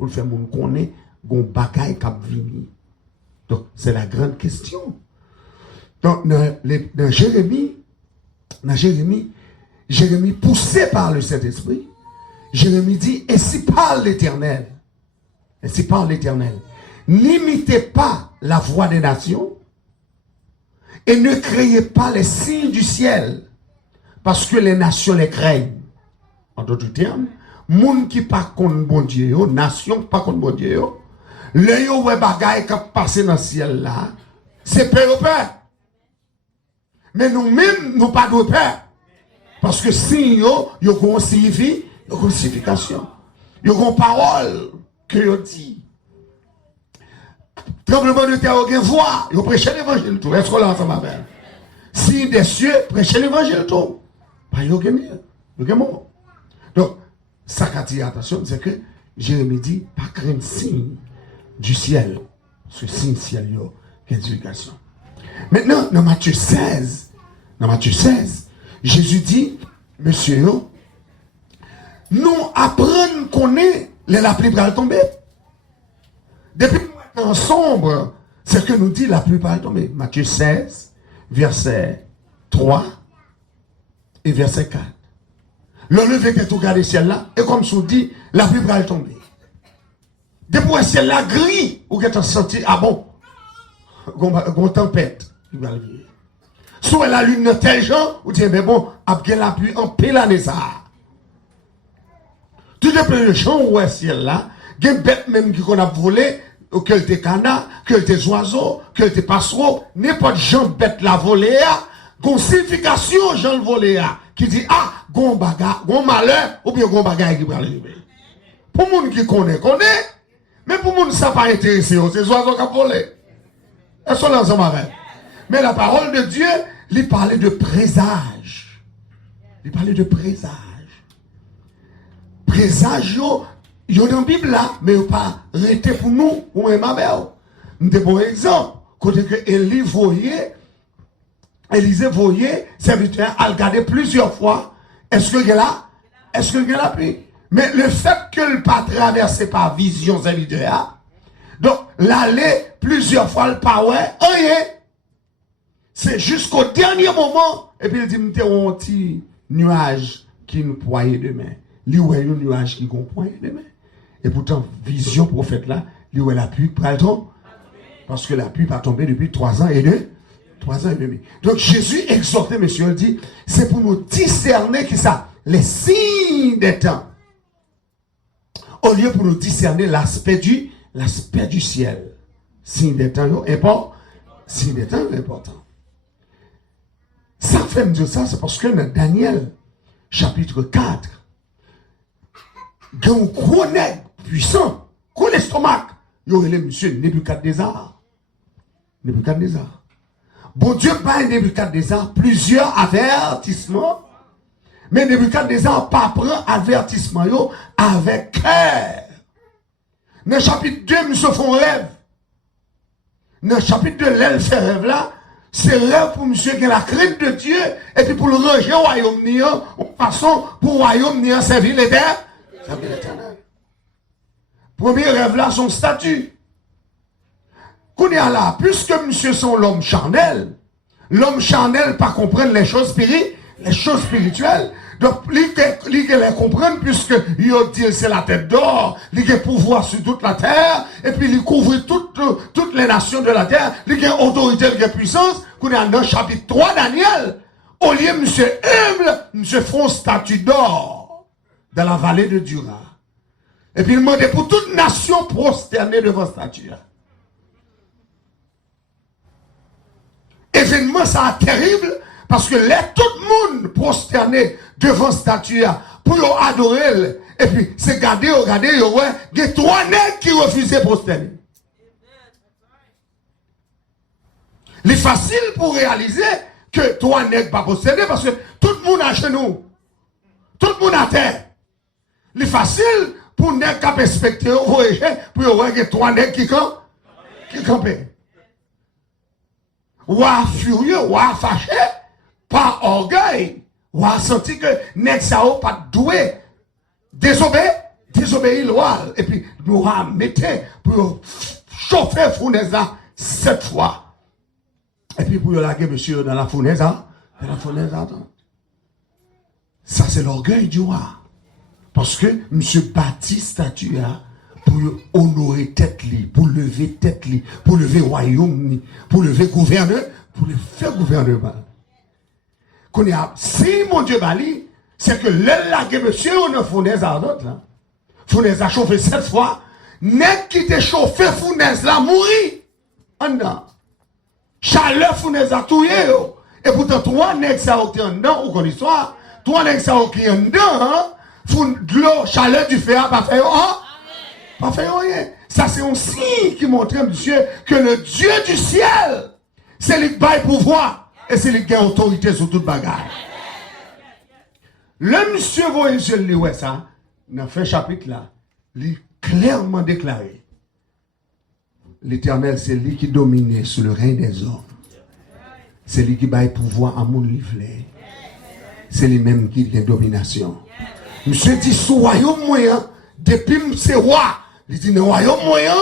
pour le faire moun connaître gon bagaille k'ap vini. Donc c'est la grande question. Donc dans Jérémie poussé par le Saint-Esprit, Jérémie dit, ainsi parle l'Éternel. Ainsi parle l'Éternel. N'imitez pas la voix des nations et ne créez pas les signes du ciel parce que les nations les craignent. En d'autres termes, moun qui pas contre bon Dieu, nation pas contre bon Dieu, le yo ouais bagaille qui passe dans le ciel là, c'est peur. Mais nous-mêmes, nous pas de peur. Parce que si yo ont signifié, yo ont signification. Yo ont parole que yo dit. Tremblement de terre, yo voix, yo prêcher l'évangile tout. Est-ce qu'on l'a ensemble avec? Si des cieux prêcher l'évangile tout, pas yo gen mort. Donc, ça qu'a dit attention, c'est que Jérémie dit, pas craindre signe du ciel. Ce signe ciel yo, qu'éducation. Maintenant, dans Matthieu 16, Jésus dit, monsieur, nous apprenons qu'on est la pluie va tomber. Depuis le temps sombre, c'est ce que nous dit la pluie va tomber. Matthieu 16, verset 3 et verset 4. Le lever que tu regardes le ciel là, et comme ça dit, la pluie va tomber. Depuis le ciel là gris, ou que tu as senti, ah bon, une tempête, il va arriver. Soit la lune de tel genre, ou dit, mais bon, après la pluie, en paix l'année ça. Tout dépend de champ ou le ciel là, il y a une bête même qui a volé, que te canard, que te oiseaux, que te passereaux, n'importe gens bête la volée, gon signification gens le volé, qui dit, ah, gon bagarre, gon malheur, ou bien gon bagarre qui va arriver. Pour les gens qui connaissent, mais pour les gens qui ne sont pas intéressés, c'est les oiseaux qui ont volé. Elles sont là ensemble avec. Mais la parole de Dieu, il parlait de présage. Il parlait de présage. Présage, il y a dans la Bible là, mais il n'y a pas arrêté pour nous, ou même avec nous. Nous avons un exemple. Côté que Élisée voyait, serviteur, à regarder plusieurs fois. Est-ce que là? Est-ce que là pluie? Mais le fait que le pas traversé par vision serviteur, donc l'aller plusieurs fois le pas ouais, rien. C'est jusqu'au dernier moment, et puis il dit, nous avons un petit nuage qui nous poigne demain. Lui, il y a un nuage qui nous poigne demain. Et pourtant, vision prophète là, lui, il y a la pluie, pardon, parce que la pluie va tomber depuis 3 ans et demi. Donc Jésus exhortait, monsieur, il dit, c'est pour nous discerner qui ça, les signes des temps. Au lieu pour nous discerner l'aspect du ciel. Signe des temps, important. Signe des temps, important. Ça fait me dire ça, c'est parce que dans Daniel, chapitre 4, il y a un gros nègre puissant, gros l'estomac. Il y aurait le monsieur Nebuchadnezzar. Bon Dieu, pas Nebuchadnezzar, plusieurs avertissements, mais Nebuchadnezzar pas prend avertissement yo avec cœur. Dans le chapitre 2, monsieur font rêve. Dans le chapitre 2, l'elle fait rêve là. C'est rêve pour monsieur qui a la crainte de Dieu et puis pour le ranger au royaume niant, en façon pour le royaume niant servir l'éternel. Premier rêve là, son statut. Qu'on est là, puisque monsieur sont l'homme charnel pas comprendre les choses spirituelles. Donc, il les comprendre puisque il dit c'est la tête d'or, il a pouvoir sur toute la terre, et puis il couvre toutes les nations de la terre, il a autorité, il a puissance, qu'on est dans le chapitre 3 Daniel, au lieu monsieur humble, monsieur font statue d'or dans la vallée de Dura. Et puis il demandait pour toute nation prosternée devant statue. Événement ça terrible, parce que tout le monde prosterné devant statue pour adorer, et puis c'est regarder, il y a 3 nègres qui refusaient prosterner. Il est facile pour réaliser que 3 nègres pas prosterner parce que tout le monde a genoux, tout le monde à terre. Il est facile pour nègres qui respecter, pour voir que 3 nègres qui campent. Ou à furieux, ou à fâché. Par orgueil, ou a senti que nèg sa ou pas doué, désobéir, désobéi loi, et puis nous mettez pour chauffer fournaise 7 fois. Et puis pour laguer monsieur dans la fournaise, dans la fournaise, ça c'est l'orgueil du roi. Parce que monsieur bâtit statue pour honorer tête li, pour lever tête li, pour lever royaume li, pour lever gouverneur, pour le faire gouvernement. Qu'on y a, si mon Dieu bali, c'est que l'aigué monsieur on a fournaise à l'autre là. Fournaise a chauffé 7 fois. Net qui te chauffé fournaise là mourit. En dedans. Chaleur fournaise a touillé. Et pourtant, 3 nègres ça ont été en dedans, ou qu'on histoire. 3 nègres ça ont été en dedans, de l'eau, chaleur du feu, pas fait pas fait rien. Ça c'est un signe qui montre, monsieur, que le Dieu du ciel, c'est lui qui baille pouvoir, et c'est lui qui a autorité sur toute bagarre. Le monsieur voyez, je le ouais ça, dans ce chapitre là, il clairement déclaré. L'Éternel, c'est lui qui domine sur le règne des hommes. C'est lui qui baille pouvoir à mon livre. C'est lui-même qui a domination. Monsieur dit, ce royaume moyen, depuis c'est roi, il dit, le royaume moyen,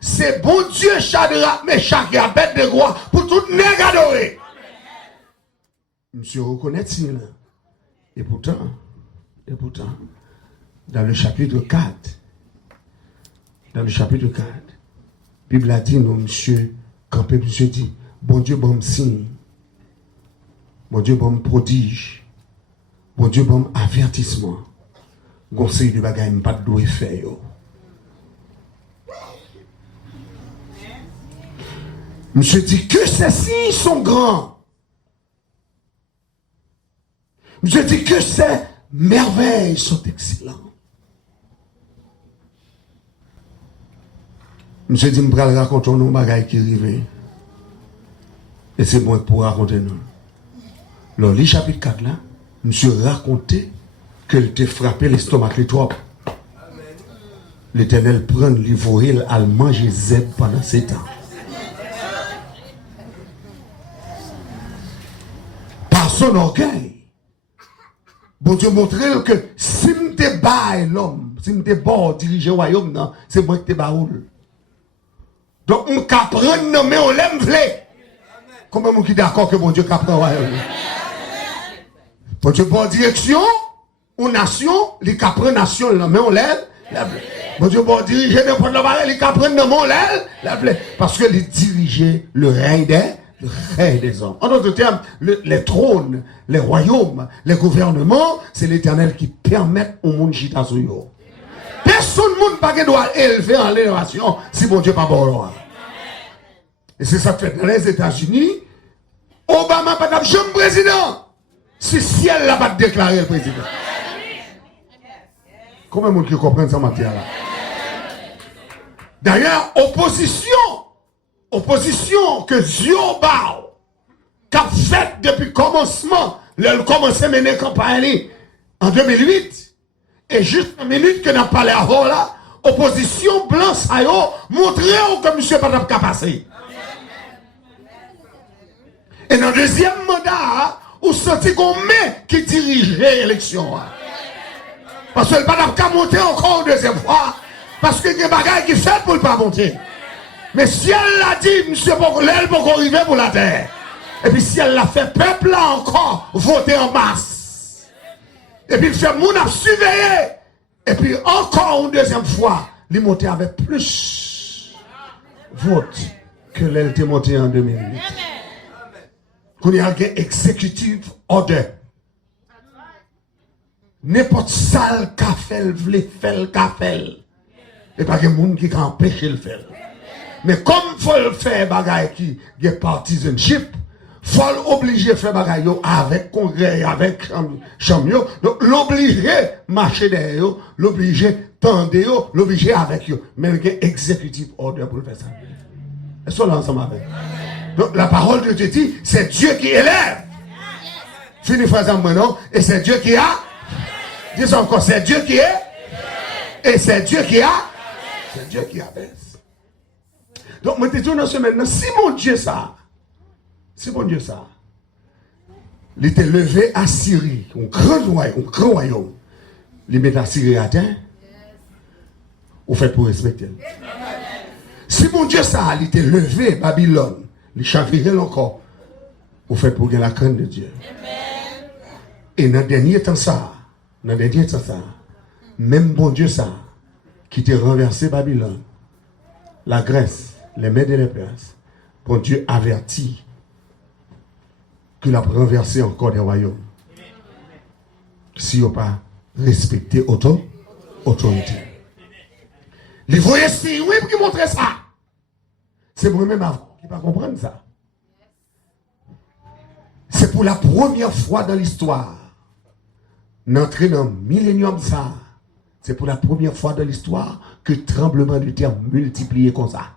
c'est bon Dieu, Shadrach, Meshach et Abednego, pour tout nègre adoré. Monsieur reconnaît ça. Et pourtant, dans le chapitre 4, la Bible a dit, non, monsieur, quand monsieur dit, bon Dieu, bon signe, bon Dieu, bon prodige, bon Dieu, bon avertissement, conseil de bagaille, pas de doigt faire. Monsieur dit que ces signes sont grands. Monsieur dit que ces merveilles sont excellentes. Monsieur dit, je vais raconter nos bagailles qui arrivent. Et c'est bon pour raconter nous. Dans le chapitre 4 là, monsieur racontait qu'elle t'a frappé l'estomac les trop. L'Éternel prend l'ivoire à manger zèbre pendant 7 ans. Par son orgueil, bon Dieu montrait que si je te baille l'homme, si je te bats diriger le royaume, c'est moi qui te baoule. Donc, on peut prendre, mais on l'aime v'lait. Comment on est d'accord que bon Dieu peut prendre royaume? Bon Dieu, bonne direction, ou nation, il peut prendre nation, mais on l'aime. Bon Dieu, bon diriger n'importe quoi, il peut prendre, mais on l'aime. Parce que il dirigeait le règne des hommes. En d'autres termes, les trônes, les royaumes, les gouvernements, c'est l'Éternel qui permet au monde chita sur yo. Personne ne doit élever en l'élévation si bon Dieu n'est pas bon. Et c'est ça que fait dans les États-Unis. Obama n'a pas de président. Si ciel n'a pas déclaré le président. Combien de monde qui comprend ça matière là? D'ailleurs, opposition que Dieu qu'a fait depuis le commencement, le commencé à mener campagne en 2008. Et juste une minute que nous avons parlé avant là, opposition blanche a montré que M. Padap a passé. Et dans le deuxième mandat, vous sentez qu'on met qui dirigeait l'élection. Parce que le Padap a monté encore une deuxième fois. Parce qu'il y a des bagages qui fait pour ne pas monter. Mais si elle l'a dit, M. Pokolel pour arriver pour la terre. Et puis si elle l'a fait, peuple là encore voter en masse. Et puis il fait moun a surveillé. Et puis encore une deuxième fois, il monté avec plus vote que l'elle était montée en 2008. Qu'on y a un executive order. N'importe salle qu'a fait, vle fait, qu'a fait. Et pas que moun qui a empêché le faire. Mais comme il faut le faire bagaille qui est partisanship, faut l'obliger faire bagaille avec congrès, avec chambre, donc l'obliger marcher derrière, l'obliger tendre, l'obliger avec eux. Mais il y a un executive order pour le faire ça. Est-ce qu'on est ensemble avec? Donc la parole de Dieu dit, c'est Dieu qui élève. Fini phrase en non? Et c'est Dieu qui a. Dis encore, c'est Dieu qui est. Et c'est Dieu qui a. C'est Dieu qui abaisse. Donc, moi, je te dis dans ce maintenant, si mon Dieu ça, il était levé à Syrie, un grand royaume, il met à Syrie à terre, Vous faites pour respecter. Si mon Dieu ça, il était levé, Babylone, il chavirait encore. Vous faites pour gagner la crainte de Dieu. Et dans le dernier temps ça, même bon Dieu ça, qui t'a renversé Babylone, la Grèce, les Mèdes et les Perses, bon Dieu avertit qu'il a renversé encore des royaumes. Si on n'a pas respecté autorité. Les voyez si, oui, pour qui montrer ça. C'est moi-même avant qui ne pas comprendre ça. C'est pour la première fois dans l'histoire, d'entrer dans le millénium ça, c'est pour la première fois dans l'histoire que le tremblement de terre multiplié comme ça.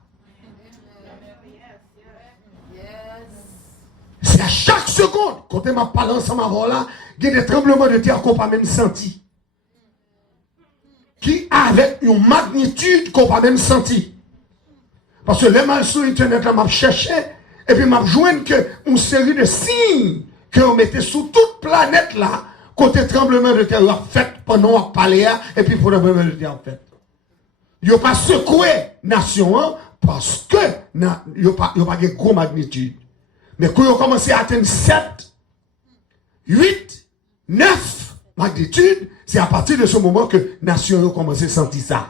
C'est à chaque seconde, quand on m'a parlé ensemble avant là, il y a des tremblements de terre qu'on n'a pas même senti. Qui avec une magnitude qu'on n'a pas même senti. Parce que les mal sur Internet, là, m'a cherché, et puis m'a joint une série de signes qu'on mettait sur toute planète là, côté tremblement de terre a fait pendant qu'on parlait, et puis pour le tremblement de terre fait. Il n'y a pas secoué nation hein, parce que il n'y a pas de gros magnitude. Mais quand ils ont commencé à atteindre 7, 8, 9 magnitudes, c'est à partir de ce moment que les nations ont commencé à sentir ça.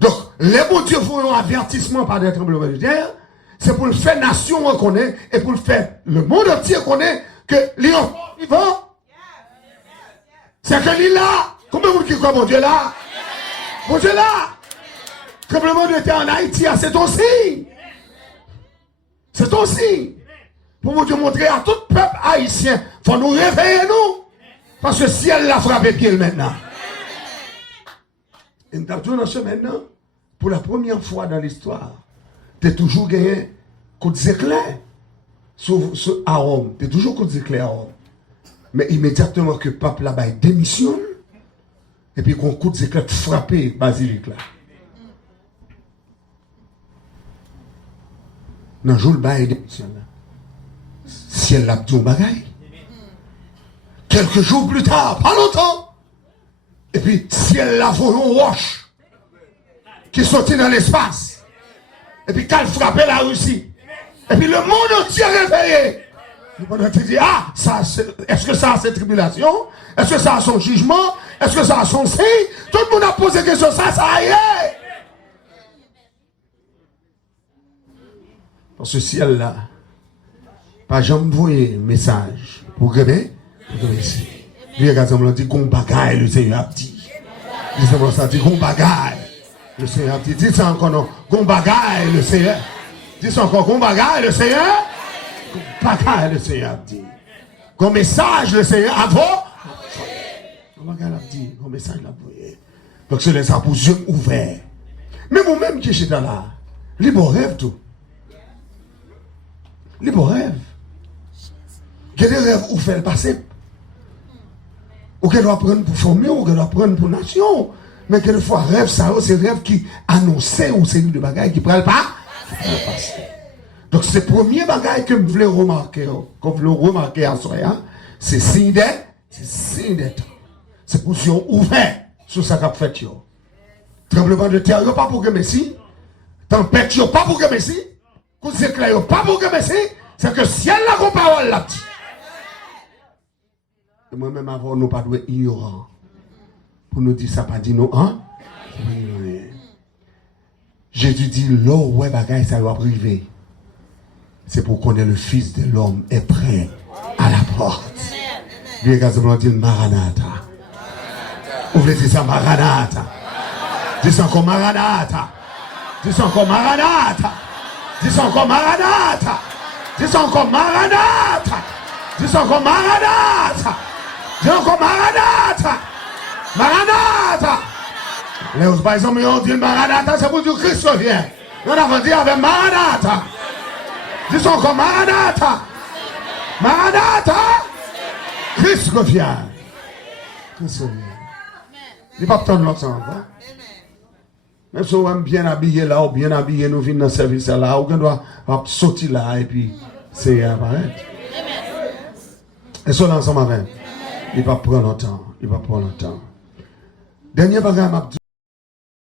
Donc, les bons dieux font un avertissement par des tremblements de terre, c'est pour le faire nation reconnaître et pour le faire le monde entier reconnaître que Léon vivant, c'est que l'île là, combien de monde qui croit mon Dieu là? Mon Dieu là! Tremblement de terre en Haïti, c'est ton signe. C'est ton signe. Pour vous montrer à tout peuple haïtien, il faut nous réveiller nous. Parce que si elle l'a frappé pied maintenant. Et nous avons dans ce maintenant, pour la première fois dans l'histoire, tu as toujours gagné coup d'éclair à Rome. Tu as toujours coup d'éclair à Rome. Mais immédiatement que le peuple là-bas démissionne, et puis qu'on coup d'éclair frappé basilique là. Dans le jour le bail démissionne là. Ciel l'a dit au bagaille. Quelques jours plus tard, pas longtemps. Et puis, ciel l'a volé une roche qui sortit dans l'espace. Et puis, quand il frappait la Russie. Et puis, le monde entier réveillé. Le monde entier dit, ah, est-ce que ça a cette tribulation? Est-ce que ça a son jugement? Est-ce que ça a son signe? Tout le monde a posé question, ça y est. Dans ce ciel-là, pas jamais envoyer message pour gagner. Lui, regarde, dit qu'on bagaille, le Seigneur a dit. Dis-moi ça, dit qu'on bagaille, le Seigneur a dit. Dis ça encore, non, qu'on bagaille, le Seigneur. Dis ça encore, qu'on bagaille, le Seigneur. Qu'on bagaille, le Seigneur a dit. Qu'on message, le Seigneur, avant. Qu'on bagaille, l'a dit, qu'on message, l'a envoyé. Donc, c'est les arbres yeux ouverts. Mais moi-même qui suis là, les beaux rêves, tout. Les beaux rêves. Il y a des rêves où faire le passé. Ou qu'elle doit prendre pour former, ou qu'elle doit prendre pour nation. Mais quelquefois, rêve, ça, c'est rêve qui annonçait ou c'est de bagaille qui ne prend pas. Donc, c'est le premier bagaille que je voulais remarquer, à soi, c'est signe des temps. C'est pour qu'ils soient ouverts sur ce qu'a fait. Tremblement de terre, pas pour que Messi. Tempête, pas pour que Messi. Coup d'éclair, pas pour que Messi. C'est que ciel la qu'on parole là. Et moi-même avant, nous pas doué ignorants. Pour nous dire ça, pas dit non, hein? Oui. Jésus dit, l'eau, ouais, bagaille, ça doit priver. C'est pour qu'on ait le Fils de l'homme est prêt à la porte. Lui, regarde, dit Maranatha. Ouvrez ça, Maranatha. Dis encore Maranatha. Dis encore Maranatha. Dis encore Maranatha. Dis encore Maranatha. Dis encore Maranatha. Dis encore Maranatha. Maranatha. Les autres, par exemple, ils ont dit Maranatha, c'est pour dire Christ revient. On a dit avec Maranatha. Dis encore Maranatha. Maranatha. Christ revient. Christ revient. Il n'y a pas de temps de l'autre sens. Même si on est bien habillé là, ou bien habillé, nous venons dans le service là, ou on doit sortir là, et puis c'est apparaître. Et cela ensemble avec. Il va prendre longtemps. Il va prendre longtemps. Dernier bagage m'a dit